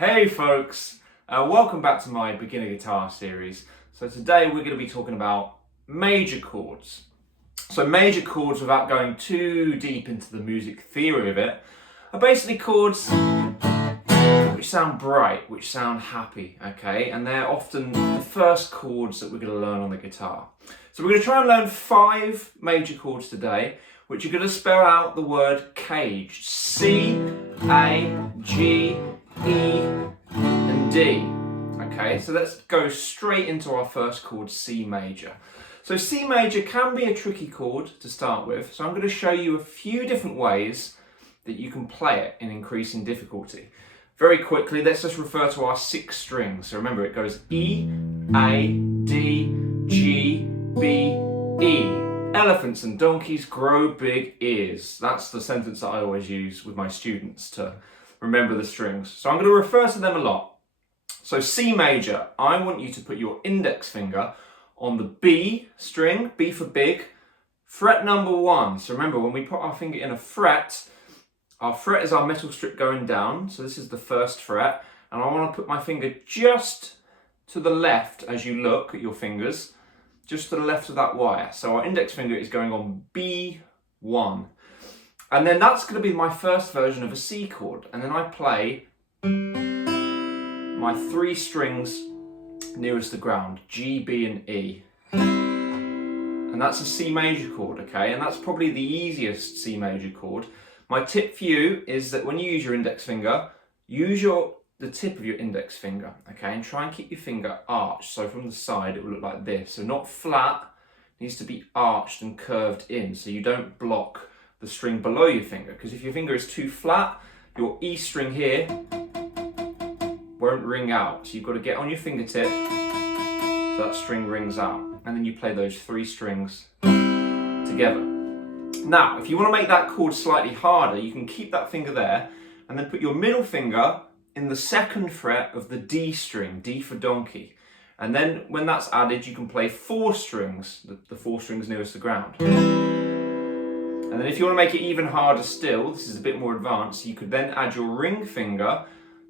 Hey folks, welcome back to my beginner guitar series. So today we're going to be talking about major chords. So major chords, without going too deep into the music theory of it, are basically chords which sound bright, which sound happy, okay? And they're often the first chords that we're going to learn on the guitar. So we're going to try and learn 5 major chords today, which are going to spell out the word caged. C, A, G, E and D. Okay, so let's go straight into our first chord, C major. So C major can be a tricky chord to start with, so I'm going to show you a few different ways that you can play it in increasing difficulty. Very quickly, let's just refer to our 6 strings. So remember, it goes E, A, D, G, B, E. Elephants and donkeys grow big ears. That's the sentence that I always use with my students to remember the strings. So I'm going to refer to them a lot. So C major, I want you to put your index finger on the B string, B for big, fret number 1. So remember, when we put our finger in a fret, our fret is our metal strip going down. So this is the first fret. And I want to put my finger just to the left as you look at your fingers, just to the left of that wire. So our index finger is going on B1. And then that's going to be my first version of a C chord. And then I play my 3 strings nearest the ground, G, B and E. And that's a C major chord, okay? And that's probably the easiest C major chord. My tip for you is that when you use your index finger, use the tip of your index finger, okay? And try and keep your finger arched. So from the side, it will look like this. So not flat, it needs to be arched and curved in so you don't block the string below your finger, because if your finger is too flat, your E string here won't ring out. So you've got to get on your fingertip so that string rings out, and then you play those 3 strings together. Now, if you want to make that chord slightly harder, you can keep that finger there and then put your middle finger in the 2nd fret of the D string, D for donkey. And then when that's added, you can play 4 strings, the 4 strings nearest the ground. And then if you want to make it even harder still, this is a bit more advanced, you could then add your ring finger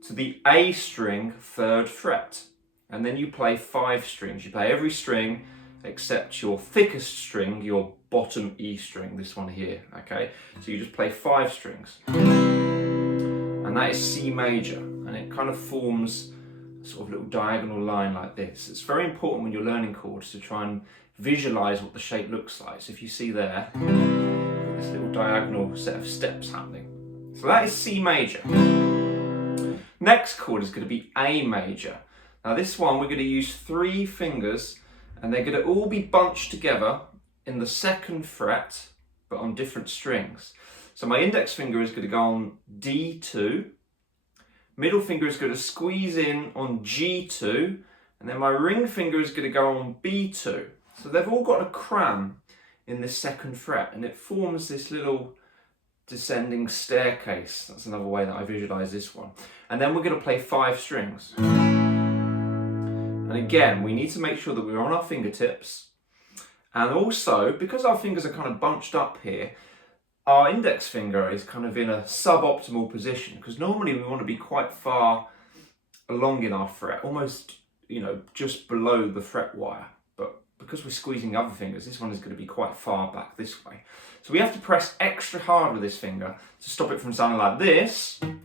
to the A string 3rd fret. And then you play 5 strings. You play every string except your thickest string, your bottom E string, this one here, okay? So you just play 5 strings. And that is C major. And it kind of forms a sort of little diagonal line like this. It's very important when you're learning chords to try and visualize what the shape looks like. So if you see there, this little diagonal set of steps happening. So that is C major. Next chord is going to be A major. Now this one we're going to use 3 fingers and they're going to all be bunched together in the 2nd fret but on different strings. So my index finger is going to go on D2, middle finger is going to squeeze in on G2, and then my ring finger is going to go on B2. So they've all got a cram in this 2nd fret, and it forms this little descending staircase. That's another way that I visualize this one. And then we're going to play 5 strings. And again, we need to make sure that we're on our fingertips. And also, because our fingers are kind of bunched up here, our index finger is kind of in a suboptimal position, because normally we want to be quite far along in our fret, almost, just below the fret wire. Because we're squeezing other fingers, this one is going to be quite far back this way. So we have to press extra hard with this finger to stop it from sounding like this and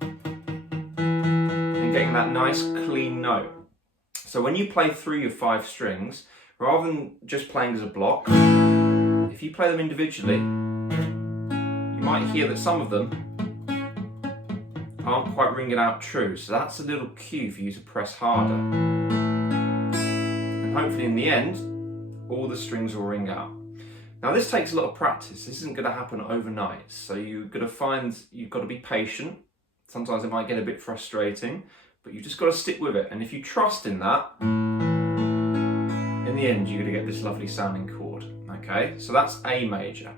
getting that nice clean note. So when you play through your 5 strings, rather than just playing as a block, if you play them individually, you might hear that some of them aren't quite ringing out true. So that's a little cue for you to press harder. And hopefully in the end, all the strings will ring out. Now this takes a lot of practice. This isn't going to happen overnight. So you've got to be patient. Sometimes it might get a bit frustrating, but you've just got to stick with it. And if you trust in that, in the end, you're going to get this lovely sounding chord. Okay, so that's A major.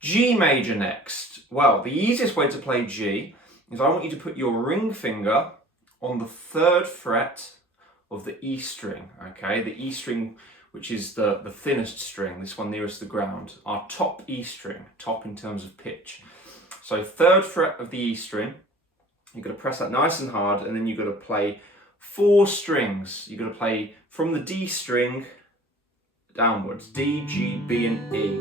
G major next. Well, the easiest way to play G is I want you to put your ring finger on the 3rd fret of the E string. Okay, the E string, which is the thinnest string, this one nearest the ground, our top E string, top in terms of pitch. So 3rd fret of the E string, You've got to press that nice and hard, and then you've got to play 4 strings. You've got to play from the D string downwards, D, G, B and E.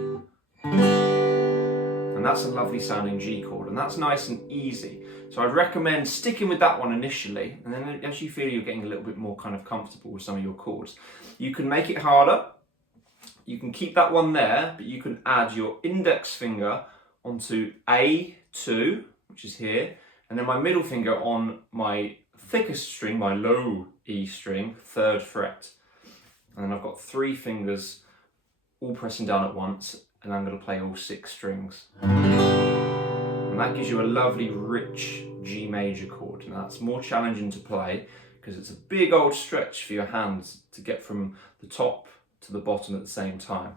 And that's a lovely sounding G chord, and that's nice and easy. So I'd recommend sticking with that one initially, and then as you feel you're getting a little bit more kind of comfortable with some of your chords, you can make it harder. You can keep that one there, but you can add your index finger onto A2, which is here, and then my middle finger on my thickest string, my low E string, 3rd fret. And then I've got 3 fingers all pressing down at once, and I'm going to play all 6 strings. And that gives you a lovely, rich G major chord. Now that's more challenging to play because it's a big old stretch for your hands to get from the top to the bottom at the same time.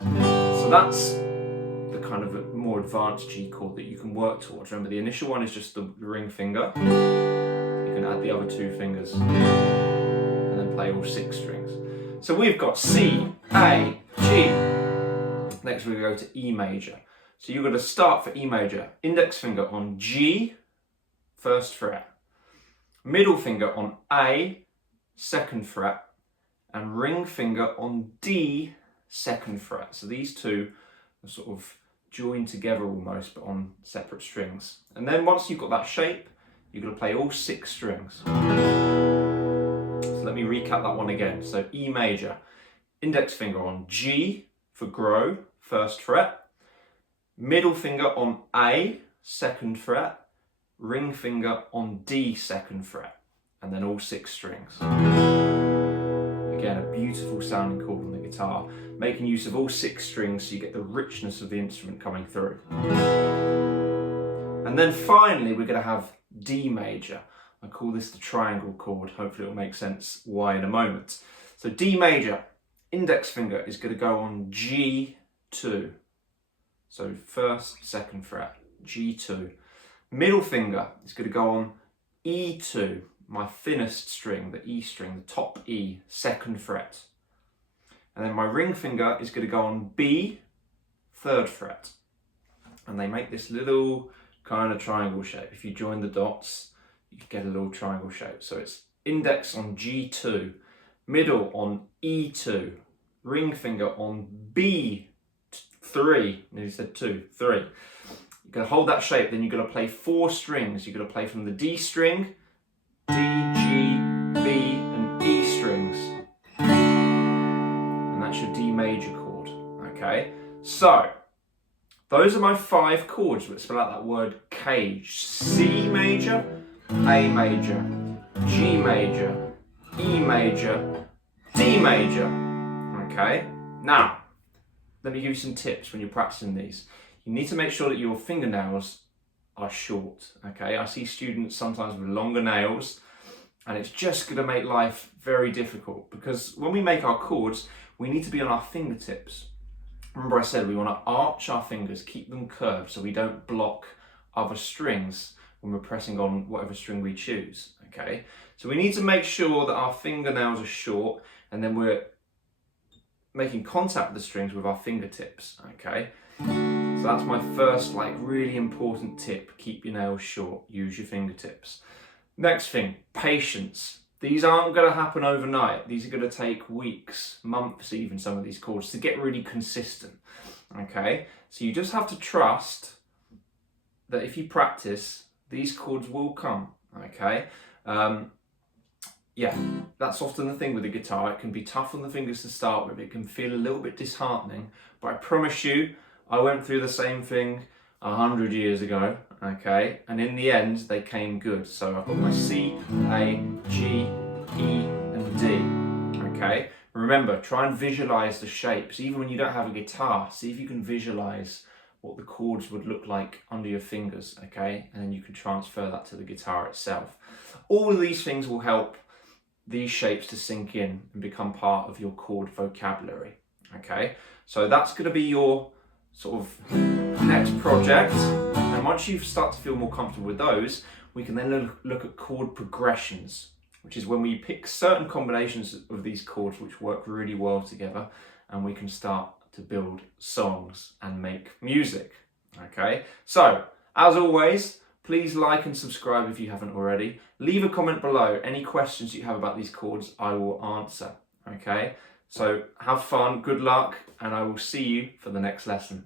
So that's the kind of a more advanced G chord that you can work towards. Remember, the initial one is just the ring finger. You can add the other 2 fingers and then play all 6 strings. So we've got C, A, G. Next we go to E major. So you're going to start for E major. Index finger on G, 1st fret. Middle finger on A, 2nd fret. And ring finger on D, 2nd fret. So these 2 are sort of joined together almost, but on separate strings. And then once you've got that shape, you're going to play all 6 strings. So let me recap that one again. So E major, index finger on G for grow, 1st fret. Middle finger on A, 2nd fret. Ring finger on D, 2nd fret. And then all 6 strings. Again, a beautiful sounding chord on the guitar, making use of all 6 strings so you get the richness of the instrument coming through. And then finally we're going to have D major. I call this the triangle chord. Hopefully it'll make sense why in a moment. So D major, index finger is going to go on G2. So 1st, 2nd fret, G2. Middle finger is going to go on E2, my thinnest string, the E string, the top E, 2nd fret. And then my ring finger is going to go on B, 3rd fret. And they make this little kind of triangle shape. If you join the dots, you get a little triangle shape. So it's index on G2, middle on E2, ring finger on B3, nearly said 2, 3. You're going to hold that shape, then you're going to play 4 strings. You're going to play from the D string, D, G, B and E strings. And that's your D major chord, okay? So, those are my 5 chords which spell out that word cage. C major, A major, G major, E major, D major, okay? Now, let me give you some tips when you're practicing these. You need to make sure that your fingernails are short, okay? I see students sometimes with longer nails, and it's just going to make life very difficult because when we make our chords, we need to be on our fingertips. Remember I said we want to arch our fingers, keep them curved so we don't block other strings when we're pressing on whatever string we choose, okay? So we need to make sure that our fingernails are short and then we're making contact with the strings with our fingertips, okay? So that's my first really important tip. Keep your nails short, use your fingertips. Next thing, patience. These aren't going to happen overnight. These are going to take weeks, months even, some of these chords to get really consistent, okay? So you just have to trust that if you practice, these chords will come, okay? Yeah, that's often the thing with the guitar. It can be tough on the fingers to start with. It can feel a little bit disheartening, but I promise you, I went through the same thing 100 years ago, okay? And in the end, they came good. So I've got my C, A, G, E, and D, okay? Remember, try and visualize the shapes. Even when you don't have a guitar, see if you can visualize what the chords would look like under your fingers, okay? And then you can transfer that to the guitar itself. All of these things will help these shapes to sink in and become part of your chord vocabulary, okay? So that's going to be your sort of next project, and once you start to feel more comfortable with those, we can then look at chord progressions, which is when we pick certain combinations of these chords which work really well together, and we can start to build songs and make music, okay? So, as always, Please like and subscribe if you haven't already. Leave a comment below. Any questions you have about these chords, I will answer. Okay? So have fun, good luck, and I will see you for the next lesson.